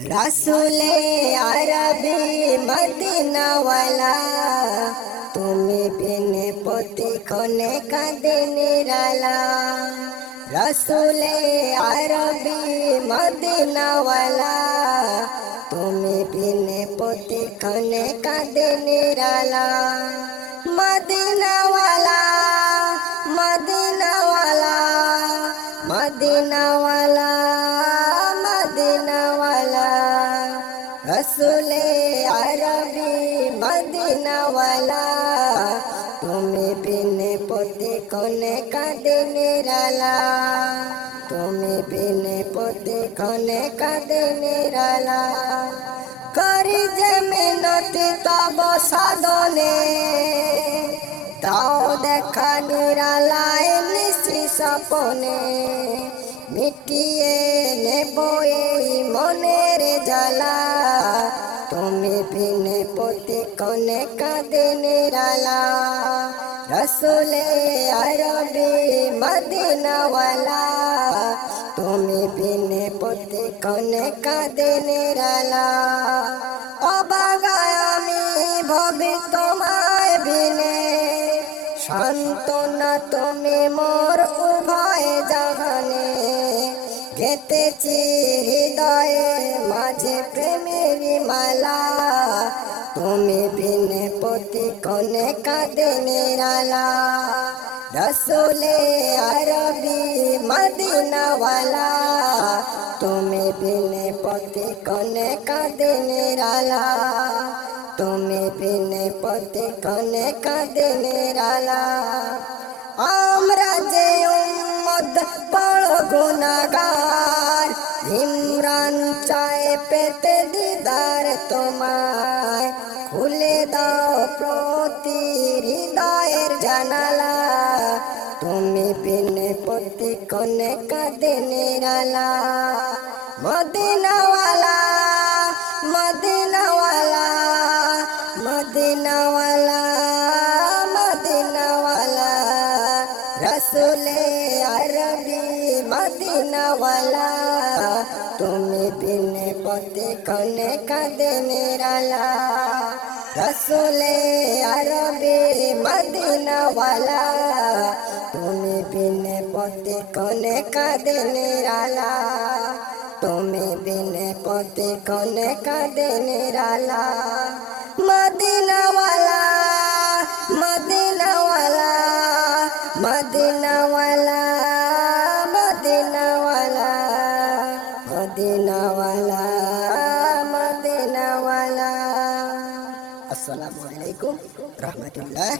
রাসূলে আরবি মদিনাওয়ালা, তুমি বিনে প্রতিক্ষণে কাঁদে নিরালা। রাসূলে আরবি মদিনাওয়ালা, তুমি বিনে প্রতিক্ষণে কাঁদে নিরালা। মদিনাওয়ালা মদিনাওয়ালা মদিনাওয়ালা মদিনাওয়ালা, রাসূলে আরবি মদিনাওয়ালা, তুমি বিনে প্রতিক্ষণে কাঁদে নিরালা। তুমি বিনে প্রতিক্ষণে কাঁদে নিরালা। করি যে মিনতি তব সাধনে, তাও দেখা নিরালায় নিশি স্বপনে। মিটিয়ে নেব এই মনের জ্বালা, তুমি বিনে প্রতিক্ষণে কাঁদে নিরালা। রাসূলে আরবি মদিনাওয়ালা, তুমি বিনে প্রতিক্ষণে কাঁদে নিরালা। অবাগায় আমি ভবি তোমায় বিনে, সান্ত্বনা তুমি মোর উভয় জাহানে। গেঁথেছি হৃদয়ে মাঝে প্রেমের মালা, তুমি বিনে প্রতিক্ষণে কাঁদে নিরালা। রাসূলে আরবি মদিনাওয়ালা, তুমি বিনে প্রতিক্ষণে কাঁদে নিরালা। তুমি বিনে প্রতিক্ষণে কাঁদে নিরালা। আমরা যে উম্মত বড় গুনাহগার, ইমরান চায় পেতে দিদার তোমায়। খুলে দাও প্রতি হৃদয়ের জানালা, তুমি বিনে প্রতিক্ষণে কাঁদে নিরালা। মদিনাওয়ালা মদিনাওয়ালা মদিনাওয়ালা মদিনাওয়ালা, রাসূলে আরবি মদিনাওয়ালা, তুমি বিনে প্রতিক্ষণে কাঁদে নিরালা। রাসূলে আরবি মদিনাওয়ালা, তুমি বিনে প্রতিক্ষণে কাঁদে নিরালা। তুমি বিনে প্রতিক্ষণে কাঁদে নিরালা। মদিনাওয়ালা মদিনাওয়ালা মদিনাওয়ালা মদিনাওয়ালা মদিনাওয়ালা মদিনাওয়ালা। আসসালামু আলাইকুম রহমতুল্লাহ।